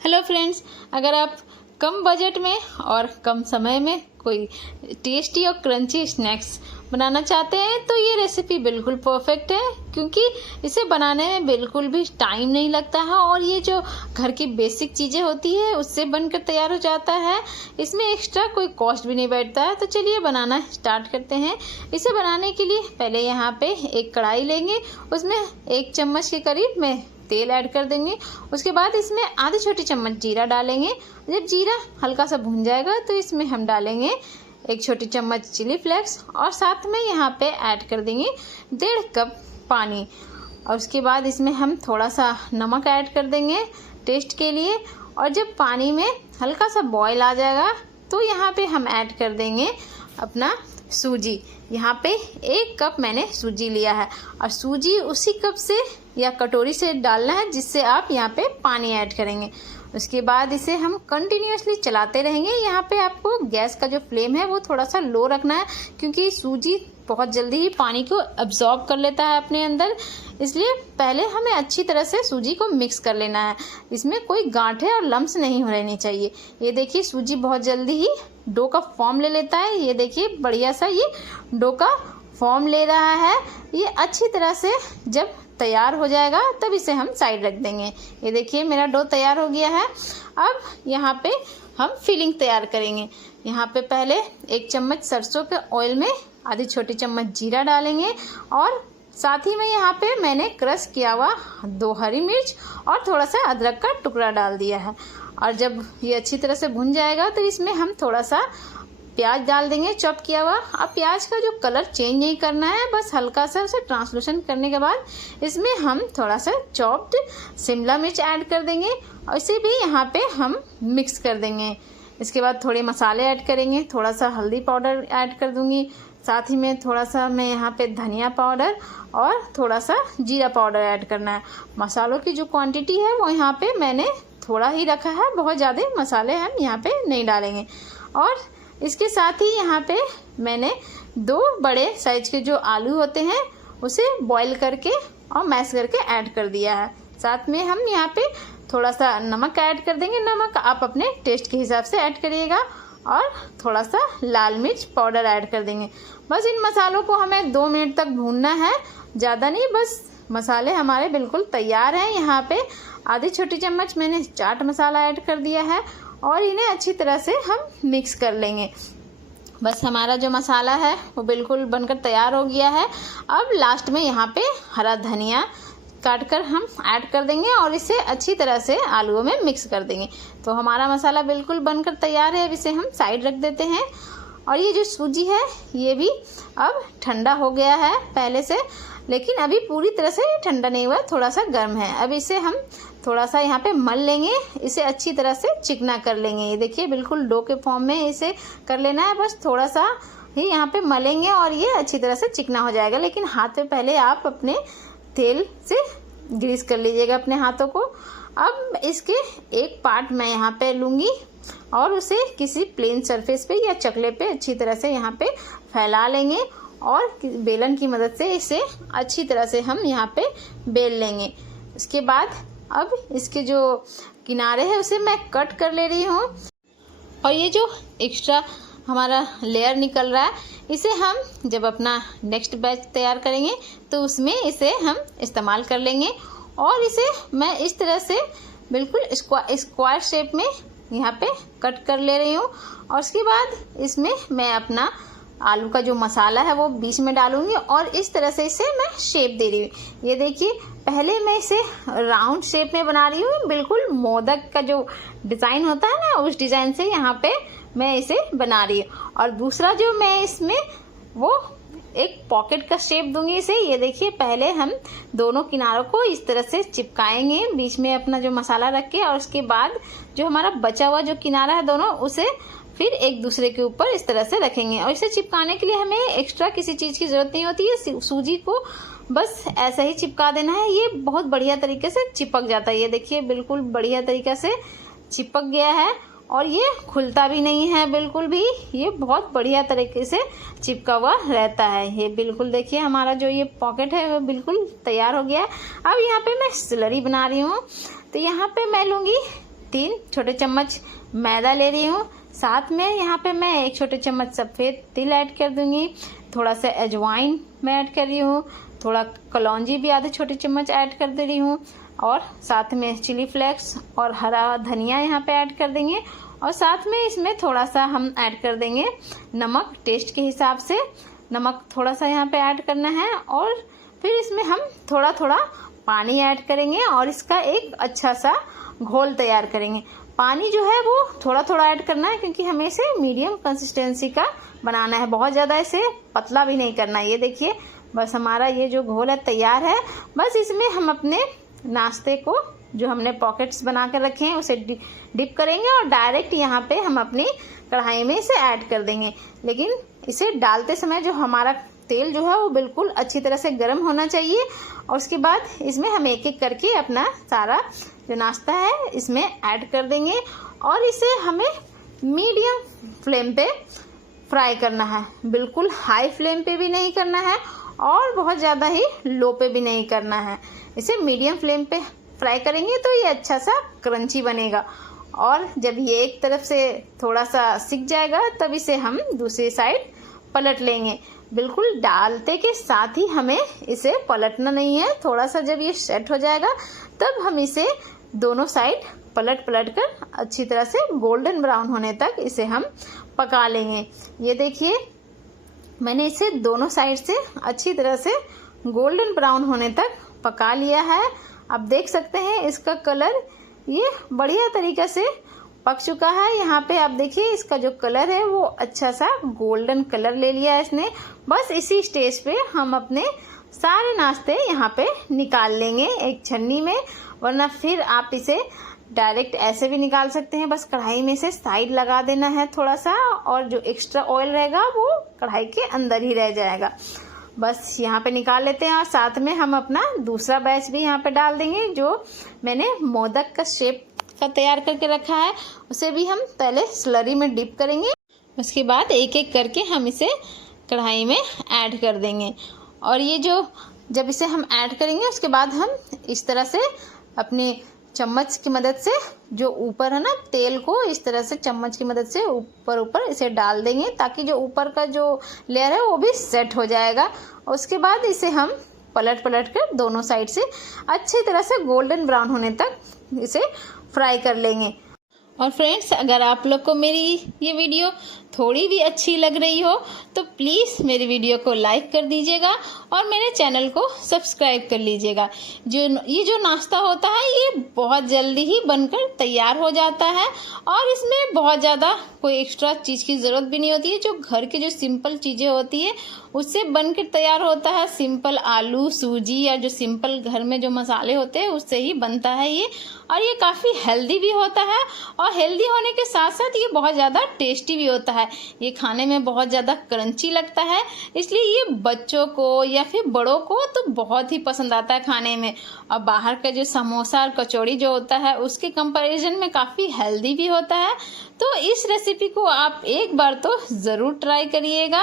Hello friends, अगर आप कम budget में और कम समय में कोई टेस्टी और क्रंची स्नैक्स बनाना चाहते हैं तो ये रेसिपी बिल्कुल परफेक्ट है, क्योंकि इसे बनाने में बिल्कुल भी टाइम नहीं लगता है और ये जो घर की बेसिक चीज़ें होती है उससे बनकर तैयार हो जाता है। इसमें एक्स्ट्रा कोई कॉस्ट भी नहीं बैठता है। तो चलिए बनाना स्टार्ट करते हैं। इसे बनाने के लिए पहले यहाँ पे एक कढ़ाई लेंगे, उसमें 1 चम्मच के करीब में तेल ऐड कर देंगे। उसके बाद इसमें आधी छोटी चम्मच जीरा डालेंगे। जब जीरा हल्का सा भून जाएगा तो इसमें हम डालेंगे 1 छोटी चम्मच चिली फ्लेक्स और साथ में यहाँ पे ऐड कर देंगे 1.5 कप पानी। और उसके बाद इसमें हम थोड़ा सा नमक ऐड कर देंगे टेस्ट के लिए। और जब पानी में हल्का सा बॉयल आ जाएगा तो यहाँ पे हम ऐड कर देंगे अपना सूजी। यहाँ पे 1 कप मैंने सूजी लिया है और सूजी उसी कप से या कटोरी से डालना है जिससे आप यहाँ पे पानी ऐड करेंगे। उसके बाद इसे हम कंटिन्यूअसली चलाते रहेंगे। यहाँ पे आपको गैस का जो फ्लेम है वो थोड़ा सा लो रखना है, क्योंकि सूजी बहुत जल्दी ही पानी को अब्जॉर्ब कर लेता है अपने अंदर। इसलिए पहले हमें अच्छी तरह से सूजी को मिक्स कर लेना है। इसमें कोई गांठें और लम्स नहीं हो रहनी चाहिए। ये देखिए सूजी बहुत जल्दी ही डो का फॉर्म ले लेता है। ये देखिए बढ़िया सा ये डो का फॉर्म ले रहा है। ये अच्छी तरह से जब तैयार हो जाएगा तब इसे हम साइड रख देंगे। ये देखिए मेरा डो तैयार हो गया है। अब यहाँ पे हम फिलिंग तैयार करेंगे। यहाँ पे पहले 1 चम्मच सरसों के ऑयल में आधी छोटी चम्मच जीरा डालेंगे और साथ ही में यहाँ पे मैंने क्रश किया हुआ 2 हरी मिर्च और थोड़ा सा अदरक का टुकड़ा डाल दिया है। और जब ये अच्छी तरह से भुन जाएगा तो इसमें हम थोड़ा सा प्याज डाल देंगे चॉप किया हुआ। अब प्याज का जो कलर चेंज नहीं करना है, बस हल्का सा उसे ट्रांसलूशन करने के बाद इसमें हम थोड़ा सा चॉप्ड शिमला मिर्च ऐड कर देंगे और इसे भी यहाँ पे हम मिक्स कर देंगे। इसके बाद थोड़े मसाले ऐड करेंगे। थोड़ा सा हल्दी पाउडर ऐड कर दूँगी, साथ ही में थोड़ा सा मैं यहाँ पे धनिया पाउडर और थोड़ा सा जीरा पाउडर ऐड करना है। मसालों की जो क्वांटिटी है वो यहाँ पे मैंने थोड़ा ही रखा है, बहुत ज़्यादा मसाले हम यहाँ पे नहीं डालेंगे। और इसके साथ ही यहाँ पे मैंने 2 बड़े साइज के जो आलू होते हैं उसे बॉईल करके और मैश करके ऐड कर दिया है। साथ में हम यहाँ पे थोड़ा सा नमक ऐड कर देंगे। नमक आप अपने टेस्ट के हिसाब से ऐड करिएगा और थोड़ा सा लाल मिर्च पाउडर ऐड कर देंगे। बस इन मसालों को हमें 2 मिनट तक भूनना है, ज़्यादा नहीं। बस मसाले हमारे बिल्कुल तैयार हैं। यहाँ पे आधी छोटी चम्मच मैंने चाट मसाला ऐड कर दिया है और इन्हें अच्छी तरह से हम मिक्स कर लेंगे। बस हमारा जो मसाला है वो बिल्कुल बनकर तैयार हो गया है। अब लास्ट में यहाँ पे हरा धनिया काट कर हम ऐड कर देंगे और इसे अच्छी तरह से आलूओं में मिक्स कर देंगे। तो हमारा मसाला बिल्कुल बनकर तैयार है। अब इसे हम साइड रख देते हैं। और ये जो सूजी है ये भी अब ठंडा हो गया है पहले से, लेकिन अभी पूरी तरह से ठंडा नहीं हुआ, थोड़ा सा गर्म है। अब इसे हम थोड़ा सा यहाँ पे मल लेंगे, इसे अच्छी तरह से चिकना कर लेंगे। ये देखिए बिल्कुल डो के फॉर्म में इसे कर लेना है। बस थोड़ा सा ही यहाँ पे मलेंगे और ये अच्छी तरह से चिकना हो जाएगा। लेकिन हाथ पे पहले आप अपने तेल से ग्रीस कर लीजिएगा अपने हाथों को। अब इसके एक पार्ट मैं यहाँ पे लूँगी और उसे किसी प्लेन सरफेस पे या चकले पे अच्छी तरह से यहाँ पे फैला लेंगे और बेलन की मदद से इसे अच्छी तरह से हम यहाँ पे बेल लेंगे। इसके बाद अब इसके जो किनारे हैं उसे मैं कट कर ले रही हूँ और ये जो एक्स्ट्रा हमारा लेयर निकल रहा है इसे हम जब अपना नेक्स्ट बैच तैयार करेंगे तो उसमें इसे हम इस्तेमाल कर लेंगे। और इसे मैं इस तरह से बिल्कुल स्क्वायर शेप में यहाँ पे कट कर ले रही हूँ। और उसके बाद इसमें मैं अपना आलू का जो मसाला है वो बीच में डालूंगी और इस तरह से इसे मैं शेप दे रही हूँ। ये देखिए पहले मैं इसे राउंड शेप में बना रही हूँ, बिल्कुल मोदक का जो डिज़ाइन होता है ना उस डिज़ाइन से यहाँ पे मैं इसे बना रही हूँ। और दूसरा जो मैं इसमें वो एक पॉकेट का शेप दूंगी इसे। ये देखिए पहले हम दोनों किनारों को इस तरह से चिपकाएंगे बीच में अपना जो मसाला रख के, और उसके बाद जो हमारा बचा हुआ जो किनारा है दोनों उसे फिर एक दूसरे के ऊपर इस तरह से रखेंगे। और इसे चिपकाने के लिए हमें एक्स्ट्रा किसी चीज़ की ज़रूरत नहीं होती है। सूजी को बस ऐसा ही चिपका देना है, ये बहुत बढ़िया तरीके से चिपक जाता है। ये देखिए बिल्कुल बढ़िया तरीके से चिपक गया है और ये खुलता भी नहीं है बिल्कुल भी, ये बहुत बढ़िया तरीके से चिपका हुआ रहता है। ये बिल्कुल देखिए हमारा जो ये पॉकेट है वो बिल्कुल तैयार हो गया है। अब यहाँ पे मैं स्लरी बना रही हूँ। तो यहाँ पे मैं लूँगी 3 छोटे चम्मच मैदा ले रही हूँ। साथ में यहाँ पे मैं 1 छोटे चम्मच सफ़ेद तिल ऐड कर दूंगी। थोड़ा सा अजवाइन मैं ऐड कर रही हूँ। थोड़ा कलौंजी भी आधे छोटे चम्मच ऐड कर दे रही हूँ। और साथ में चिली फ्लेक्स और हरा धनिया यहाँ पे ऐड कर देंगे। और साथ में इसमें थोड़ा सा हम ऐड कर देंगे नमक, टेस्ट के हिसाब से नमक थोड़ा सा यहाँ पे ऐड करना है। और फिर इसमें हम थोड़ा थोड़ा पानी ऐड करेंगे और इसका एक अच्छा सा घोल तैयार करेंगे। पानी जो है वो थोड़ा थोड़ा ऐड करना है, क्योंकि हमें इसे मीडियम कंसिस्टेंसी का बनाना है, बहुत ज़्यादा इसे पतला भी नहीं करना है। ये देखिए बस हमारा ये जो घोल है तैयार है। बस इसमें हम अपने नाश्ते को जो हमने पॉकेट्स बना कर रखे हैं उसे डिप करेंगे और डायरेक्ट यहाँ पे हम अपनी कढ़ाई में इसे ऐड कर देंगे। लेकिन इसे डालते समय जो हमारा तेल जो है वो बिल्कुल अच्छी तरह से गर्म होना चाहिए। और उसके बाद इसमें हम एक एक करके अपना सारा जो नाश्ता है इसमें ऐड कर देंगे और इसे हमें मीडियम फ्लेम पे फ्राई करना है। बिल्कुल हाई फ्लेम पे भी नहीं करना है और बहुत ज़्यादा ही लो पे भी नहीं करना है। इसे मीडियम फ्लेम पे फ्राई करेंगे तो ये अच्छा सा क्रंची बनेगा। और जब ये एक तरफ से थोड़ा सा सिक जाएगा तब इसे हम दूसरी साइड पलट लेंगे। बिल्कुल डालते के साथ ही हमें इसे पलटना नहीं है। थोड़ा सा जब ये सेट हो जाएगा तब हम इसे दोनों साइड पलट कर अच्छी तरह से गोल्डन ब्राउन होने तक इसे हम पका लेंगे। ये देखिए मैंने इसे दोनों साइड से अच्छी तरह से गोल्डन ब्राउन होने तक पका लिया है। आप देख सकते हैं इसका कलर ये बढ़िया तरीके से पक चुका है। यहाँ पे आप देखिए इसका जो कलर है वो अच्छा सा गोल्डन कलर ले लिया है इसने। बस इसी स्टेज पे हम अपने सारे नाश्ते यहाँ पे निकाल लेंगे एक छन्नी में, वरना फिर आप इसे डायरेक्ट ऐसे भी निकाल सकते हैं। बस कढ़ाई में से साइड लगा देना है थोड़ा सा और जो एक्स्ट्रा ऑयल रहेगा वो कढ़ाई के अंदर ही रह जाएगा। बस यहाँ पे निकाल लेते हैं और साथ में हम अपना दूसरा बैच भी यहाँ पे डाल देंगे। जो मैंने मोदक का शेप का तैयार करके रखा है उसे भी हम पहले स्लरी में डिप करेंगे। उसके बाद एक एक करके हम इसे कढ़ाई में ऐड कर देंगे। और ये जो जब इसे हम ऐड करेंगे उसके बाद हम इस तरह से अपने चम्मच की मदद से जो ऊपर है ना तेल को इस तरह से चम्मच की मदद से ऊपर इसे डाल देंगे, ताकि जो ऊपर का जो लेयर है वो भी सेट हो जाएगा। उसके बाद इसे हम पलट कर दोनों साइड से अच्छी तरह से गोल्डन ब्राउन होने तक इसे फ्राई कर लेंगे। और फ्रेंड्स, अगर आप लोग को मेरी ये वीडियो थोड़ी भी अच्छी लग रही हो तो प्लीज़ मेरी वीडियो को लाइक कर दीजिएगा और मेरे चैनल को सब्सक्राइब कर लीजिएगा। ये जो नाश्ता होता है ये बहुत जल्दी ही बनकर तैयार हो जाता है और इसमें बहुत ज़्यादा कोई एक्स्ट्रा चीज़ की ज़रूरत भी नहीं होती है। जो घर के जो सिंपल चीज़ें होती है उससे बनकर तैयार होता है। सिंपल आलू, सूजी या जो सिंपल घर में जो मसाले होते हैं उससे ही बनता है ये। और ये काफ़ी हेल्दी भी होता है और हेल्दी होने के साथ साथ ये बहुत ज़्यादा टेस्टी भी होता है। ये खाने में बहुत ज़्यादा क्रंची लगता है, इसलिए ये बच्चों को या फिर बड़ों को तो बहुत ही पसंद आता है खाने में। और बाहर का जो समोसा और कचौड़ी जो होता है उसके कंपैरिजन में काफ़ी हेल्दी भी होता है। तो इस रेसिपी को आप एक बार तो ज़रूर ट्राई करिएगा।